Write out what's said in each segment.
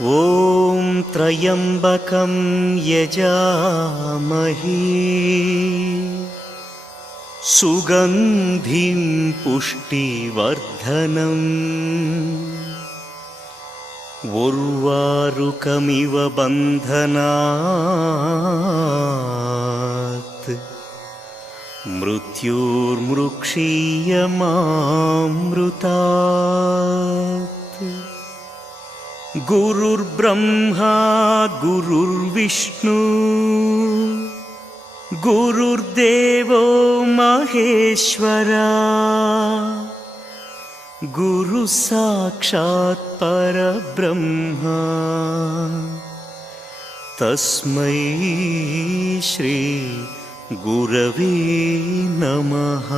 ॐ त्र्यम्बकं यजामहे। सुगन्धिं पुष्टिवर्धनम् उर्वारुकमिव बन्धनात्। मृत्युर्मृक्षीयमामृतात् गुरुर्ब्रह्मा गुरुर्विष्णु गुरुर्देवो महेश्वरा। गुरुः साक्षात् परब्रह्मा। तस्मै श्री गुरवे नमः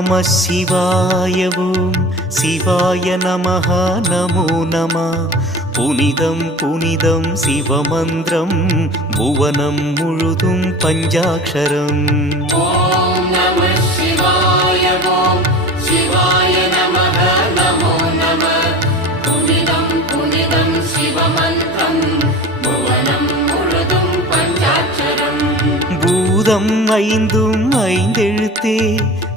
நம சிவாயவும். சிவாய நமக நமோ நம. புனிதம் புனிதம் சிவமந்திரம். புவனம் முழுதும் பஞ்சாட்சரம். பூதம் ஐந்தும் ஐந்தெழுத்தே.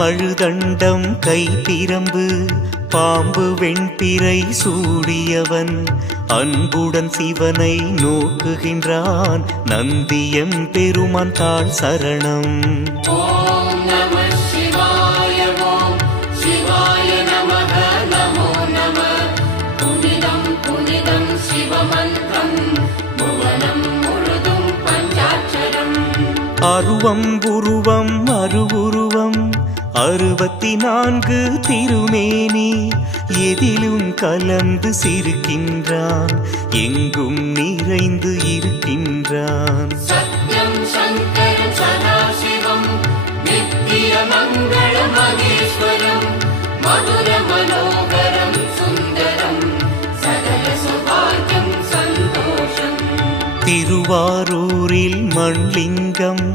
மழுதண்டம் கை பிரம்பு பாம்பு வெண்பிறை சூடியவன். அன்புடன் சிவனை நோக்குகின்றான் நந்தியம் பெருமான் தாழ் சரணம். அருவம் உருவம் அருவுரு அறுபத்தி நான்கு திருமேனி எதிலும் கலந்து சிரிக்கின்றான் எங்கும் நிறைந்து இருக்கின்றான். சத்யம் சதாசிவம் நித்திய மங்கள மகேஸ்வரம் மதுர மனோகரம் சுந்தரம் சகல சுபாகியம் சந்தோஷம். திருவாரூரில் மண்லிங்கம்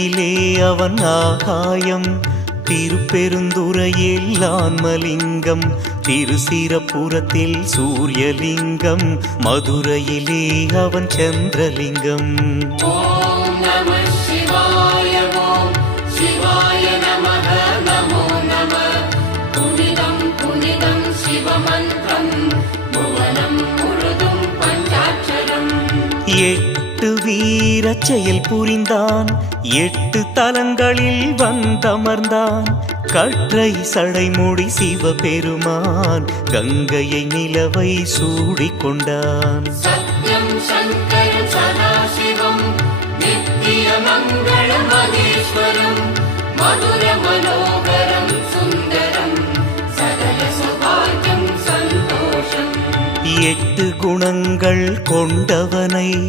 மலையிலே அவன் ஆகாயம். திருப்பெருந்துறையில்லான் மலிங்கம் திருசிரபுரத்தில் சூரியலிங்கம். மதுரையிலே அவன் சந்திரலிங்கம். எட்டு வீர செயல் புரிந்தான். எட்டு தலங்களில் வந்தமர்ந்தான். கற்றை சடைமுடி சிவபெருமான் கங்கையை நிலவை சூடிக்கொண்டான் மதுர மனோகரம் சுந்தரம் சகல சுபாகியம் சந்தோஷம். எட்டு குணங்கள் கொண்டவனை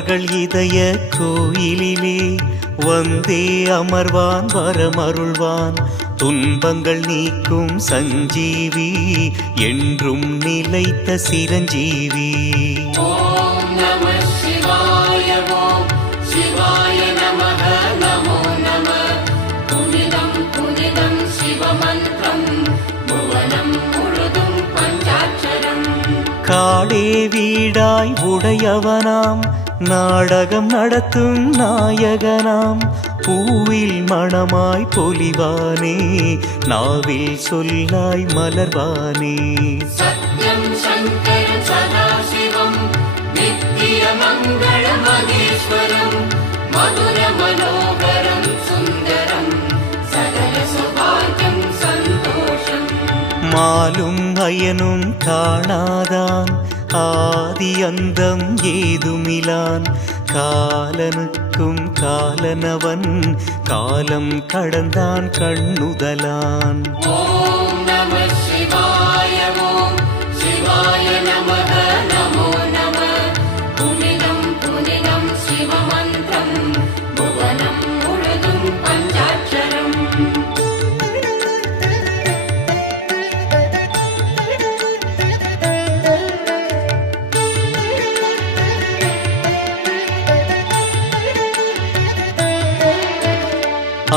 அன்பர்கள் இதய கோயிலிலே வந்தே அமர்வான் வரமருள்வான். துன்பங்கள் நீக்கும் சஞ்சீவி என்றும் நிலைத்த சிரஞ்சீவி. காடே வீடாய் உடையவனாம் நாடகம் நடத்தும் நாயகனாம் பூவில் மணமாய் பொலிவானே நாவில் சொல்லாய் மலர்வானே சத்யம் சங்கரம் சதாசிவம் நித்திய மங்கள மகேஸ்வரம் மதுர மனோகரம் சுந்தரம் சகல சுபாகியம் சந்தோஷம் மாலும் அயனும் காணாதான் ஆதி அந்தம் ஏதுமிலான். காலனுக்கும் காலனவன் காலம் கடந்தான் கண்ணுதலான். ஓம் நம சிவாய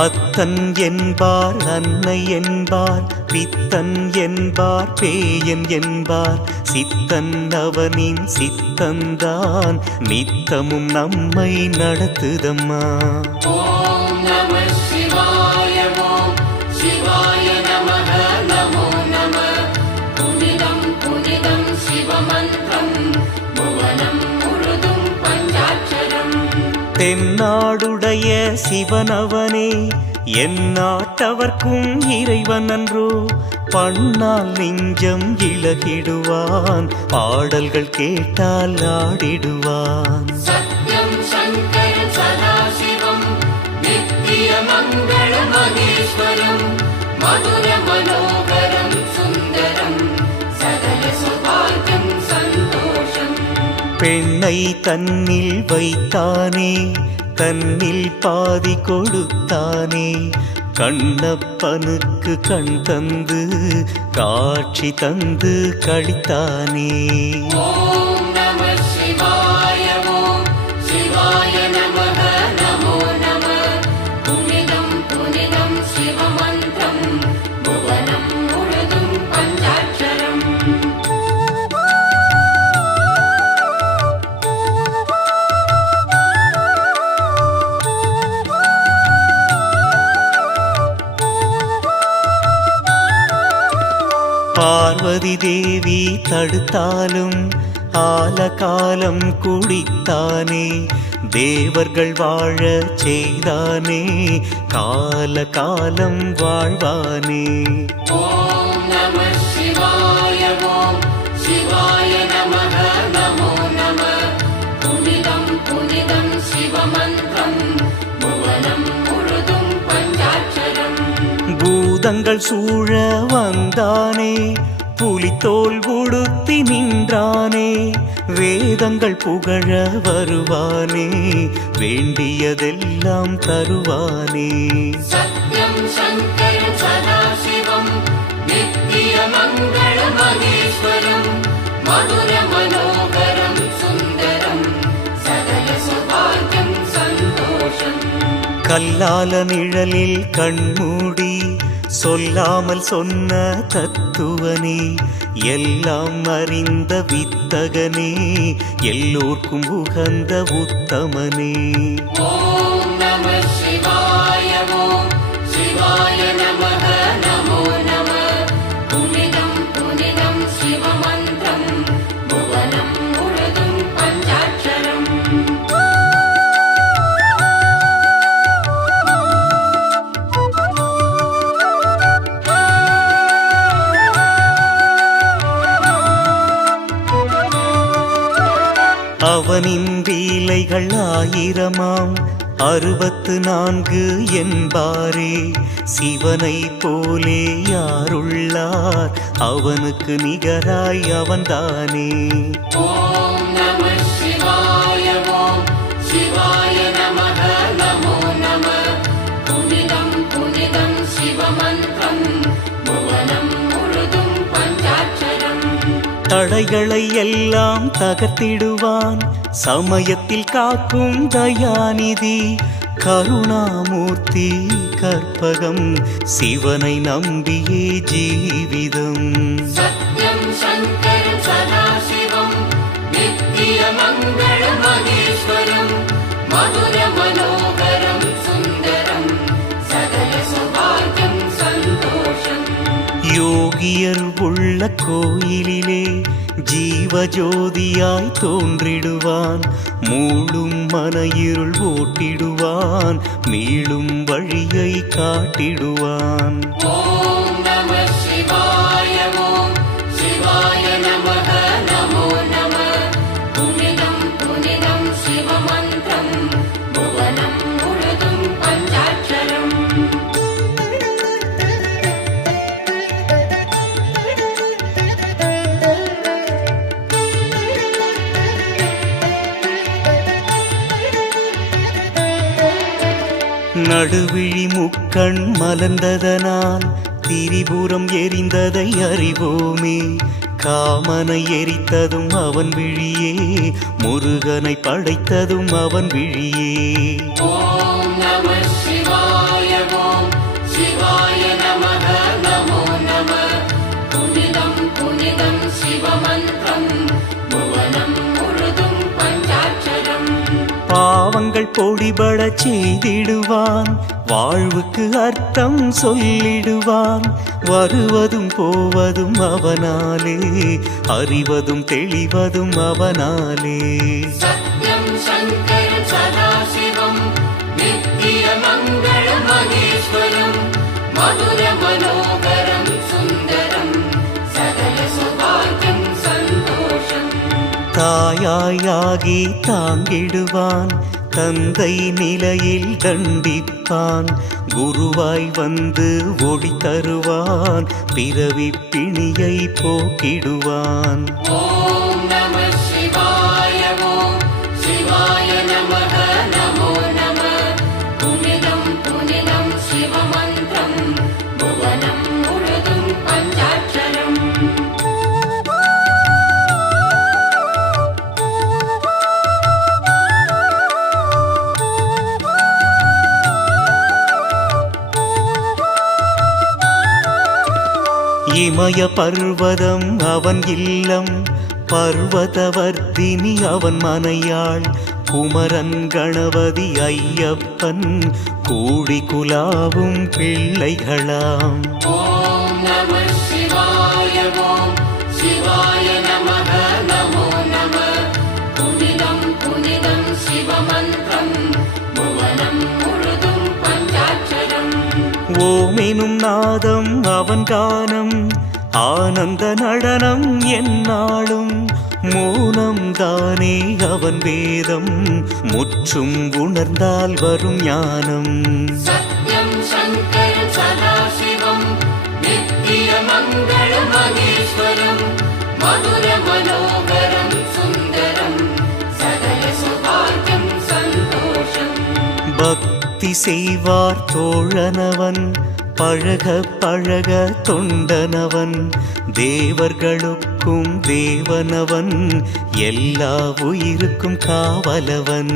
அத்தன் என்பார் அன்னை என்பார் பித்தன் என்பார் பேயன் என்பார். சித்தன் அவனின் சித்தந்தான் நித்தமும் நம்மை நடத்துதம்மா. தென்னாடுடைய சிவனவனே என் நாட்டவர்க்கும் இறைவன் அன்றோ பண்ணால் நெஞ்சம் இழகிடுவான் பாடல்கள் கேட்டால் ஆடிடுவான். சத்யம் சங்கரம் சதாசிவம் நித்திய மங்கள மகேஸ்வரம் மதுர மனோகரம். பெண்ணை தன்னில் வைத்தானே தன்னில் பாதி கொடுத்தானே. கண்ணப்பனுக்கு கண் தந்து காட்சி தந்து கழித்தானே. தடுத்தாலும் ஆலகாலம் குடித்தானே. தேவர்கள் வாழ செய்தானே. கால காலம் வாழ்வானே பூதங்கள் சூழ வந்தானே. புலித்தோல் உடுத்தி நின்றானே வேதங்கள் புகழ வருவானே வேண்டியதெல்லாம் தருவானே. சத்யம் சங்கரம் சதாசிவம் நித்திய மங்கள மகேஸ்வரம் மதுர மனோகரம் சுந்தரம் சகல சுபாகியம் சந்தோஷம். கல்லால நிழலில் கண்மூடி சொல்லாமல் சொன்ன தத்துவனே எல்லாம் அறிந்த வித்தகனே எல்லோர்க்கும் உகந்த உத்தமனே. வானின்றீலைகள் ஆயிரமாம். அறுபத்து நான்கு என்பாரே சிவனை போலே யாருள்ளார்? அவனுக்கு நிகராய் அவன்தானே. தடைகளை எல்லாம் தகர்த்திடுவான். சமயத்தில் காக்கும் தயாநிதி கருணாமூர்த்தி கற்பகம் சிவனை நம்பியே ஜீவிதம். சத்யம் சங்கரம் சதாசிவம் யோகியர் உள்ள கோயிலிலே ஜீவஜோதியாய் தோன்றிடுவான். மூழும் மன இருள் ஓட்டிடுவான். மீளும் வழியை காட்டிடுவான். நடுவிழி முக்கண் மலர்ந்ததனால் திரிபுரம் எரிந்ததை அறிவோமே. காமனை எரித்ததும் அவன் விழியே முருகனை படைத்ததும் அவன் விழியே. பொடிபட செய்திடுவான். வாழ்வுக்கு அர்த்தம் சொல்லிடுவான். வருவதும் போவதும் அவனாலே அறிவதும் தெளிவதும் அவனாலே. மதுர மனோகரம் தாங்கிடுவான். தந்தை நிலையில் தண்டிப்பான் குருவாய் வந்து ஒளி தருவான். பிறவி பிணியை போக்கிடுவான். ஓம் நம சிவாய இமய பர்வதம் அவன் இல்லம். பர்வதவர்த்தினி அவன் மனையாள். குமரன் கணபதி ஐயப்பன். கூடி குலாவும் பிள்ளைகளாம். ஓமெனும் நாதம் அவன் கானம். ஆனந்த நடனம் என்னாலும் மௌனம்தானே அவன் வேதம். முற்றும் உணர்ந்தால் வரும் ஞானம். சத்யம் சங்கர் சதாசிவம் பக்தி செய்வார் தோழனவன். பழக பழக தொண்டனவன் தேவர்களுக்கும் தேவனவன் எல்லா உயிருக்கும் காவலவன்.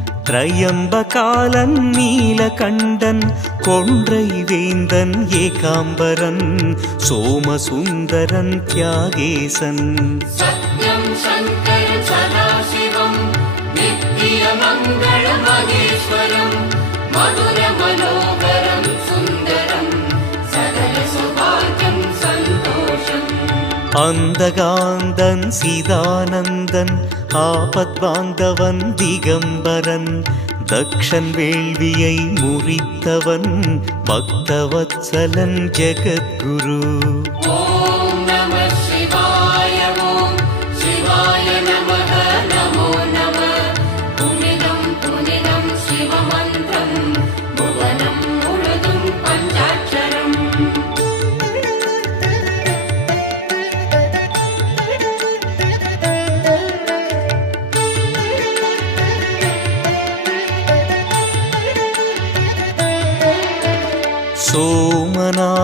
திரையம்பகாலன் நீலகண்டன் கொன்றை வேந்தன் ஏகாம்பரன் சோமசுந்தரன் தியாகேசன். அந்தகாந்தன் சிதானந்தன் ஆபத்வாந்தவன் திகம்பரன் தக்ஷன் வேள்வியை முறித்தவன் பக்தவத்சலன் ஜெகத்குரு. ஓம் நம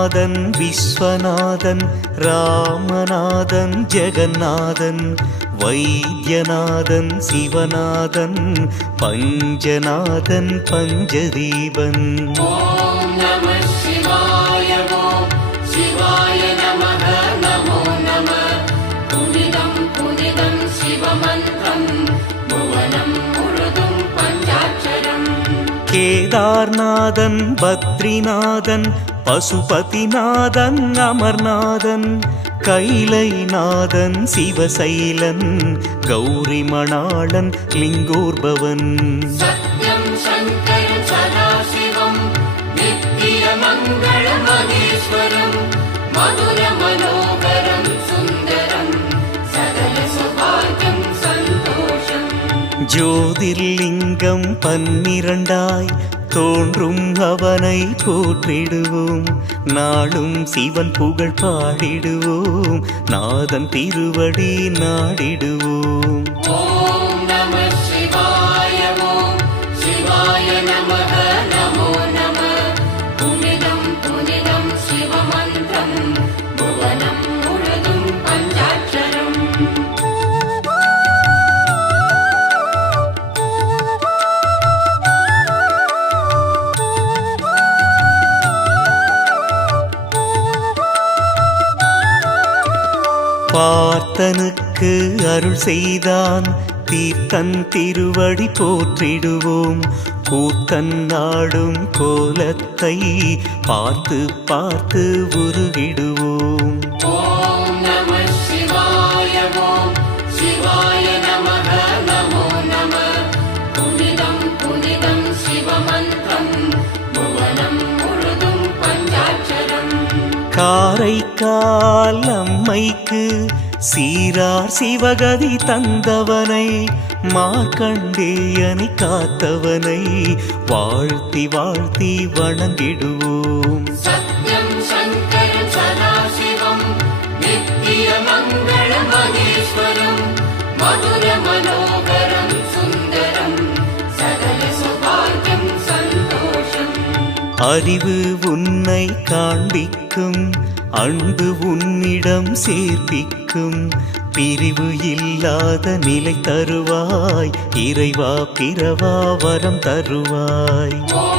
நாதன் விஸ்வநாதன் ராமநாதன் ஜெகநாதன் வைத்தியநாதன் சிவநாதன் பஞ்சநாதன் பஞ்சதீபன். கேதார்நாதன் பத்ரிநாதன் பசுபதிநாதன் அமர்நாதன் கைலைநாதன் சிவசைலன் கௌரி மணாளன் லிங்கோர்பவன் மதுர ஜோதிர்லிங்கம் பன்னிரண்டாய் தோன்றும் அவனை போற்றிடுவோம். நாளும் சிவன் புகழ் பாடிடுவோம். நாதன் திருவடி நாடிடுவோம். அருள் செய்தான். தீர்த்தன் திருவடி போற்றிடுவோம். கூத்தன் நாடும் கோலத்தை பார்த்து பார்த்து உருகிடுவோம் காரைக்கால் அம்மைக்கு சீரார் சிவகதி தந்தவனை மார்க்கண்டேயனை காத்தவனை வாழ்த்தி வாழ்த்தி வணங்கிடுவோம். சத்யம் சங்கரம் சதாசிவம் நித்திய மங்கள அறிவு உன்னை காண்பிக்கும் அன்பு உன்னிடம் சேர்ப்பிக்கும். பிரிவு இல்லாத நிலை தருவாய். இறைவா பிறவா வரம் தருவாய். ॐ